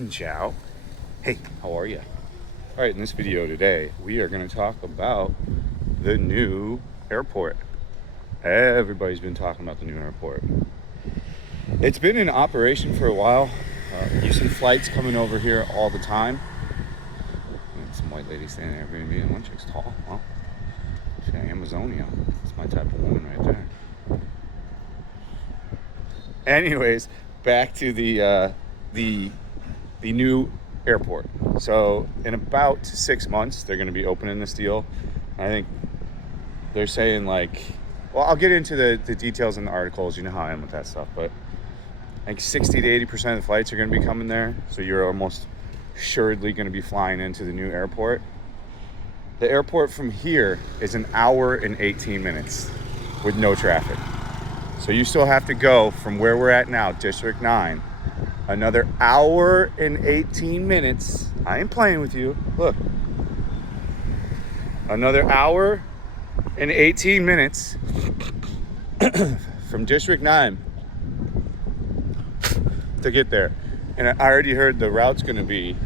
Xin chào. Hey, how are you? All right, in this video today, we are going to talk about the new airport. Everybody's been talking about the new airport. It's been in operation for a while. You see flights coming over here all the time. And some white lady standing there, Airbnb, one chick's tall. Well, she's got Amazonia. That's my type of woman right there. Anyways, back to the new airport. So in about 6 months, they're going to be opening this deal. I think they're saying well, I'll get into the details in the articles. You know how I am with that stuff, but I think 60 to 80% of the flights are going to be coming there. So you're almost assuredly going to be flying into the new airport. The airport from here is 1 hour and 18 minutes with no traffic. So you still have to go from where we're at now, District 9, another 1 hour and 18 minutes. I ain't playing with you. Look. Another 1 hour and 18 minutes from District 9 to get there. And I already heard the route's going to be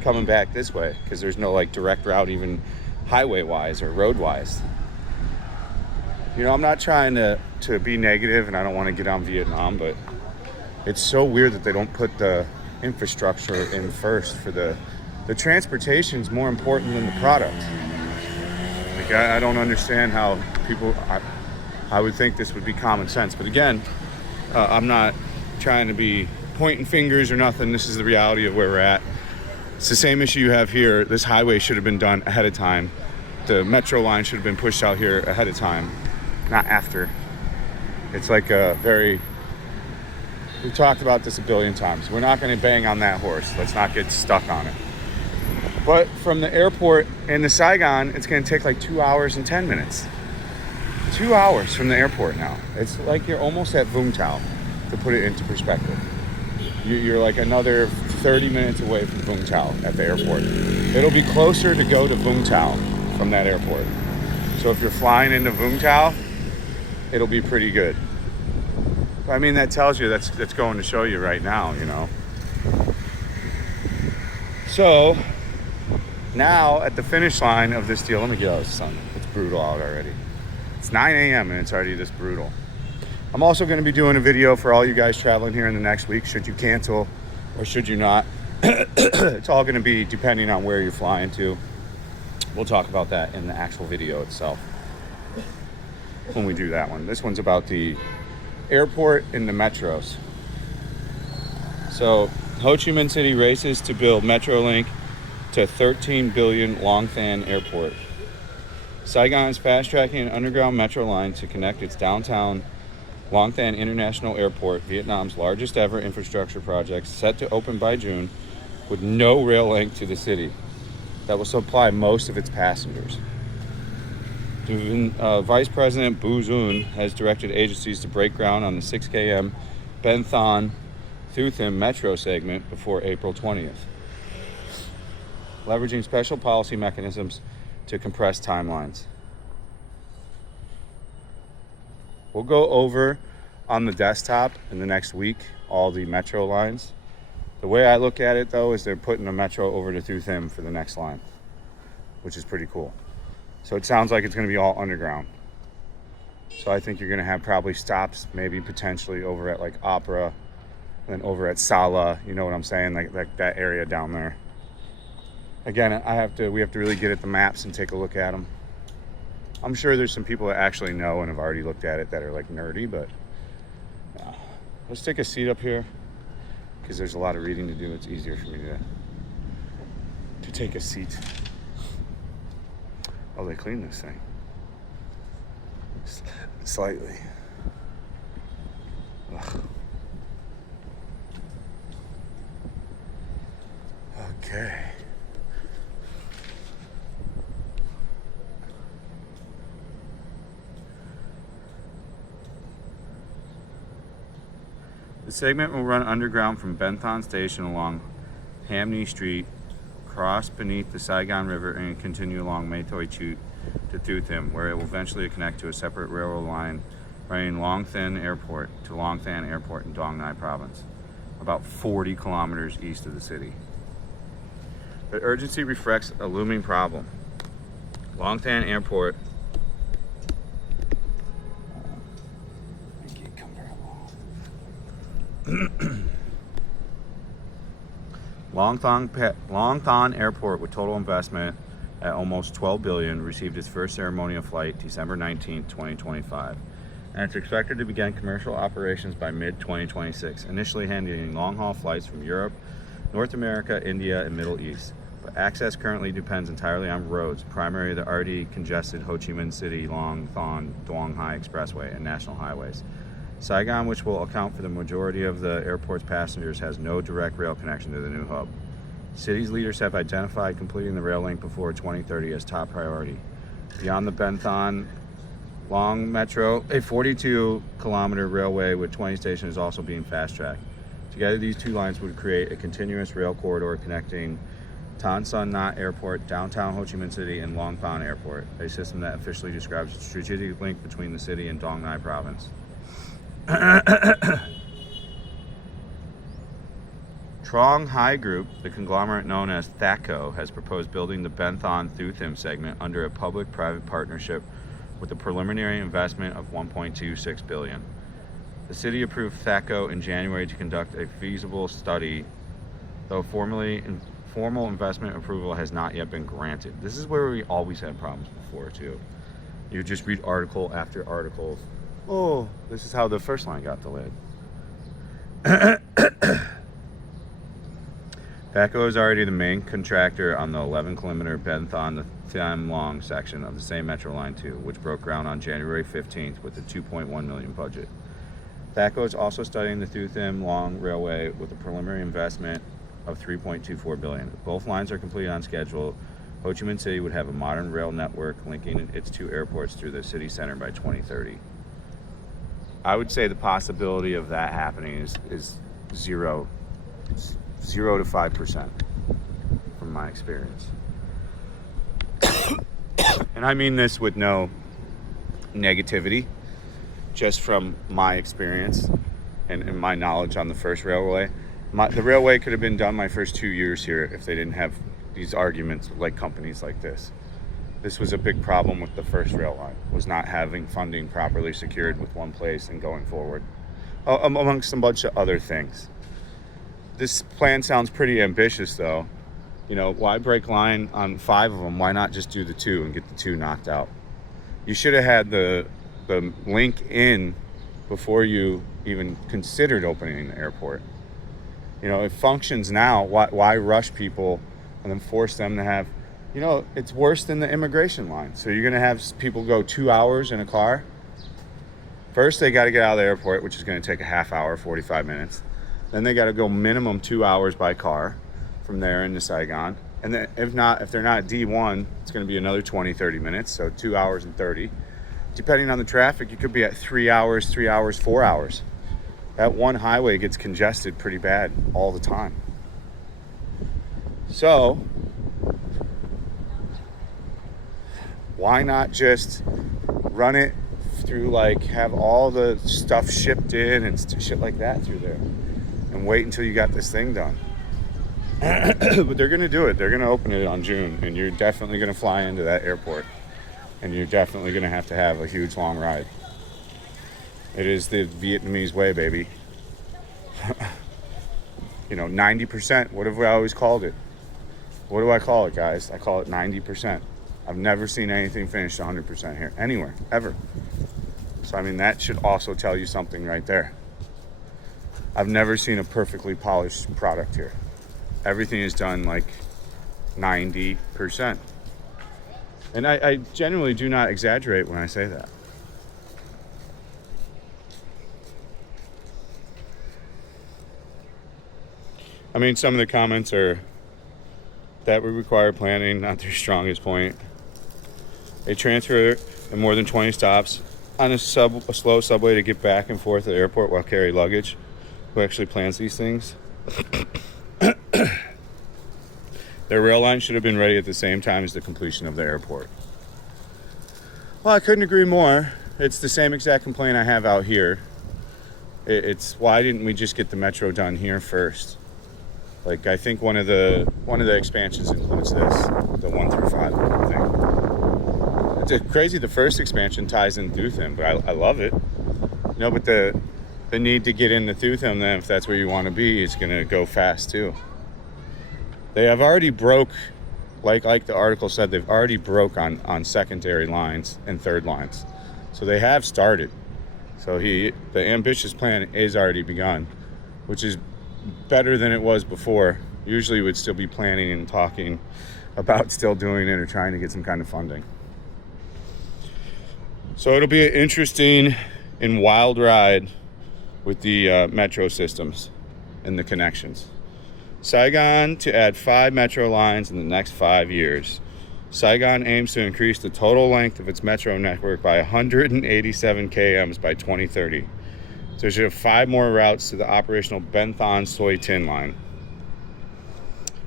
coming back this way because there's no direct route even highway-wise or road-wise. You know, I'm not trying to be negative, and I don't want to get on Vietnam, but it's so weird that they don't put the infrastructure in first. For the transportation's more important than the product. I don't understand how people, I would think this would be common sense. But again, I'm not trying to be pointing fingers or nothing. This is the reality of where we're at. It's the same issue you have here. This highway should have been done ahead of time. The metro line should have been pushed out here ahead of time, not after. It's we've talked about this a billion times. We're not going to bang on that horse. Let's not get stuck on it. But from the airport in the Saigon, it's going to take 2 hours and 10 minutes. 2 hours from the airport now. It's like you're almost at Vung Tau, to put it into perspective. You're another 30 minutes away from Vung Tau at the airport. It'll be closer to go to Vung Tau from that airport. So if you're flying into Vung Tau, it'll be pretty good. I mean, that tells you that's going to show you right now, you know. So now at the finish line of this deal, let me get out of the sun. It's brutal out already. It's 9 a.m. and it's already this brutal. I'm also going to be doing a video for all you guys traveling here in the next week, should you cancel or should you not. It's all going to be depending on where you're flying to. We'll talk about that in the actual video itself when we do that one. This one's about the airport and the metros. So Ho Chi Minh City races to build Metrolink to 13 billion Long Than Airport. Saigon is fast-tracking an underground metro line to connect its downtown Long Than International Airport, Vietnam's largest ever infrastructure project, set to open by June, with no rail link to the city that will supply most of its passengers. Vice President Bu Zun has directed agencies to break ground on the 6 km Ben Thanh Thu Thiem metro segment before April 20th, leveraging special policy mechanisms to compress timelines. We'll go over on the desktop in the next week all the metro lines. The way I look at it, though, is they're putting a metro over to Thu Thiem for the next line, which is pretty cool. So it sounds like it's going to be all underground. So I think you're going to have probably stops, maybe potentially over at Opera, and then over at Sala. You know what I'm saying? Like that area down there. Again, we have to really get at the maps and take a look at them. I'm sure there's some people that actually know and have already looked at it that are nerdy, but let's take a seat up here because there's a lot of reading to do. It's easier for me to take a seat. Oh, they cleaned this thing slightly. Ugh. Okay. The segment will run underground from Ben Thanh Station along Ham Ni Street, cross beneath the Saigon River, and continue along Mae Toi Chut to Thu Thiem, where it will eventually connect to a separate railroad line running Long Than Airport to Long Than Airport in Dong Nai Province. about 40 kilometers east of the city. The urgency reflects a looming problem. Longtan Airport Longtan Airport, with total investment at almost $12 billion, received its first ceremonial flight December 19, 2025. And it's expected to begin commercial operations by mid-2026, initially handling long-haul flights from Europe, North America, India, and Middle East. But access currently depends entirely on roads, primarily the already congested Ho Chi Minh City, Long Thon, Duong Hai Expressway, and national highways. Saigon, which will account for the majority of the airport's passengers, has no direct rail connection to the new hub. City's leaders have identified completing the rail link before 2030 as top priority. Beyond the Ben Thon Long Metro, a 42-kilometer railway with 20 stations is also being fast-tracked. Together, these two lines would create a continuous rail corridor connecting Tan Son Nhat Airport, downtown Ho Chi Minh City, and Long Thon Airport, a system that officially describes a strategic link between the city and Dong Nai province. Trong Hai Group, the conglomerate known as THACO, has proposed building the Ben Thon Thu Thim segment under a public-private partnership with a preliminary investment of $1.26 billion. The city approved THACO in January to conduct a feasible study, though formal investment approval has not yet been granted. This is where we always had problems before, too. You just read article after article. Oh, this is how the first line got delayed. THACO is already the main contractor on the 11-kilometer Ben Thon Tham Long section of the same Metro Line 2, which broke ground on January 15th with a $2.1 million budget. THACO is also studying the Thu Thim Long Railway with a preliminary investment of $3.24 billion. If both lines are completed on schedule, Ho Chi Minh City would have a modern rail network linking its two airports through the city center by 2030. I would say the possibility of that happening is 0 to 5% from my experience. And I mean this with no negativity, just from my experience and my knowledge on the first railway. The railway could have been done my first 2 years here if they didn't have these arguments like companies like this. This was a big problem with the first rail line, was not having funding properly secured with one place and going forward, amongst a bunch of other things. This plan sounds pretty ambitious, though. You know, why break line on 5 of them? Why not just do the 2 and get the 2 knocked out? You should have had the link in before you even considered opening the airport. You know, it functions now. Why rush people and then force them to have, you know, it's worse than the immigration line. So you're going to have people go 2 hours in a car. First, they got to get out of the airport, which is going to take a half hour, 45 minutes. Then they got to go minimum 2 hours by car from there into Saigon. And then if they're not D1, it's going to be another 20, 30 minutes. So 2 hours and 30. Depending on the traffic, you could be at 3 hours, 4 hours. That one highway gets congested pretty bad all the time. So why not just run it through, like, have all the stuff shipped in and shit like that through there and wait until you got this thing done? But they're going to do it. They're going to open it on June, and you're definitely going to fly into that airport, and you're definitely going to have a huge long ride. It is the Vietnamese way, baby. You know, 90%. What have we always called it? What do I call it, guys? I call it 90%. I've never seen anything finished 100% here, anywhere, ever. So, I mean, that should also tell you something right there. I've never seen a perfectly polished product here. Everything is done like 90%. And I genuinely do not exaggerate when I say that. I mean, some of the comments are that would require planning, not their strongest point. A transfer in more than 20 stops on a slow subway to get back and forth to the airport while carry luggage. Who actually plans these things? Their rail line should have been ready at the same time as the completion of the airport. Well, I couldn't agree more. It's the same exact complaint I have out here. It's why didn't we just get the metro done here first? Like, I think one of the expansions includes this, the 1 through 5 thing. It's crazy. The first expansion ties in Thutham, but I love it. No, but the need to get into Thutham, then, if that's where you want to be, is going to go fast too. They have already broke, like the article said, they've already broke on secondary lines and third lines. So they have started. So the ambitious plan is already begun, which is better than it was before. Usually we'd still be planning and talking about still doing it or trying to get some kind of funding. So it'll be an interesting and wild ride with the metro systems and the connections. Saigon to add 5 metro lines in the next 5 years. Saigon aims to increase the total length of its metro network by 187 kms by 2030. So it should have 5 more routes to the operational Benthon Soy Tin line.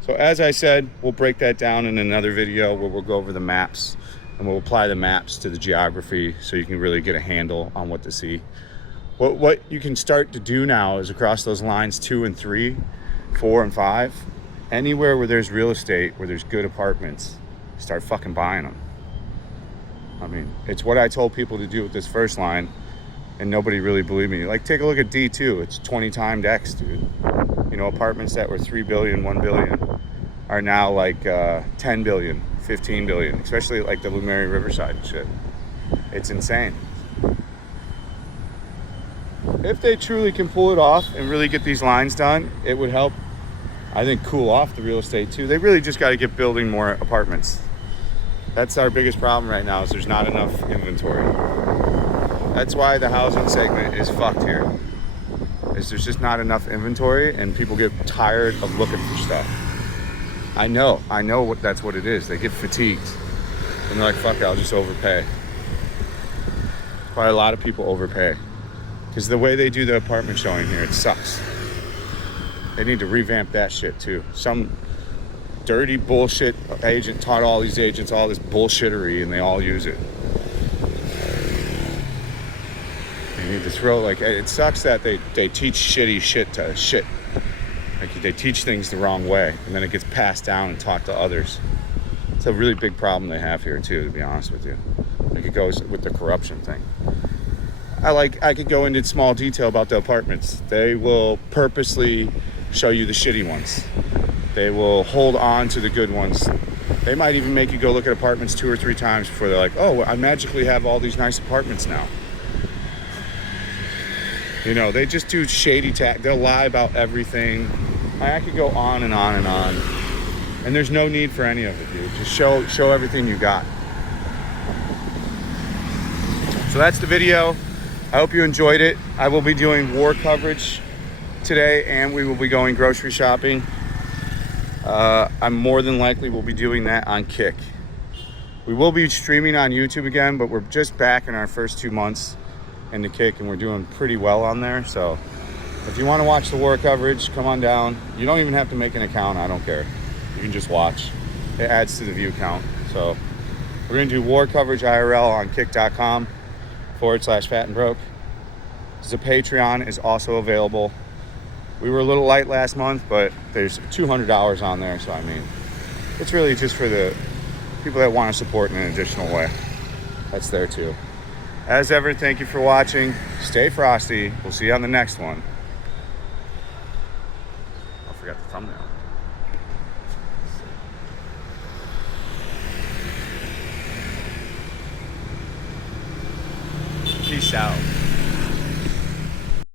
So as I said, we'll break that down in another video where we'll go over the maps and we'll apply the maps to the geography so you can really get a handle on what to see. What you can start to do now is across those lines 2 and 3, 4 and 5, anywhere where there's real estate, where there's good apartments, start fucking buying them. I mean, it's what I told people to do with this first line, and nobody really believed me. Like, take a look at D2. It's 20 times X, dude. You know, apartments that were 3 billion, 1 billion are now like 10 billion, 15 billion, especially like the Lumeri Riverside shit. It's insane. If they truly can pull it off and really get these lines done, it would help, I think, cool off the real estate too. They really just got to get building more apartments. That's our biggest problem right now, is there's not enough inventory. That's why the housing segment is fucked here. Is there's just not enough inventory and people get tired of looking for stuff. I know that's what it is. They get fatigued and they're like, fuck it, I'll just overpay. Why a lot of people overpay. Because the way they do the apartment showing here, it sucks. They need to revamp that shit too. Some dirty bullshit agent taught all these agents all this bullshittery and they all use it. They need to throw, like, it sucks that they teach shitty shit to shit. Like, they teach things the wrong way and then it gets passed down and taught to others. It's a really big problem they have here too, to be honest with you. Like, it goes with the corruption thing. I could go into small detail about the apartments. They will purposely show you the shitty ones. They will hold on to the good ones. They might even make you go look at apartments 2 or 3 times before they're like, oh, I magically have all these nice apartments now. You know, they just do shady they'll lie about everything. I could go on and on and on. And there's no need for any of it, dude. Just show everything you got. So that's the video. I hope you enjoyed it. I will be doing war coverage today and we will be going grocery shopping. I'm more than likely will be doing that on Kick. We will be streaming on YouTube again, but we're just back in our first 2 months into Kick and we're doing pretty well on there. So if you want to watch the war coverage, come on down. You don't even have to make an account. I don't care. You can just watch. It adds to the view count. So we're going to do war coverage IRL on kick.com/fat and broke. The Patreon is also available. We were a little light last month, but there's $200 on there. So, I mean, it's really just for the people that want to support in an additional way. That's there too. As ever, thank you for watching. Stay frosty. We'll see you on the next one. I forgot the thumbnail. Peace out.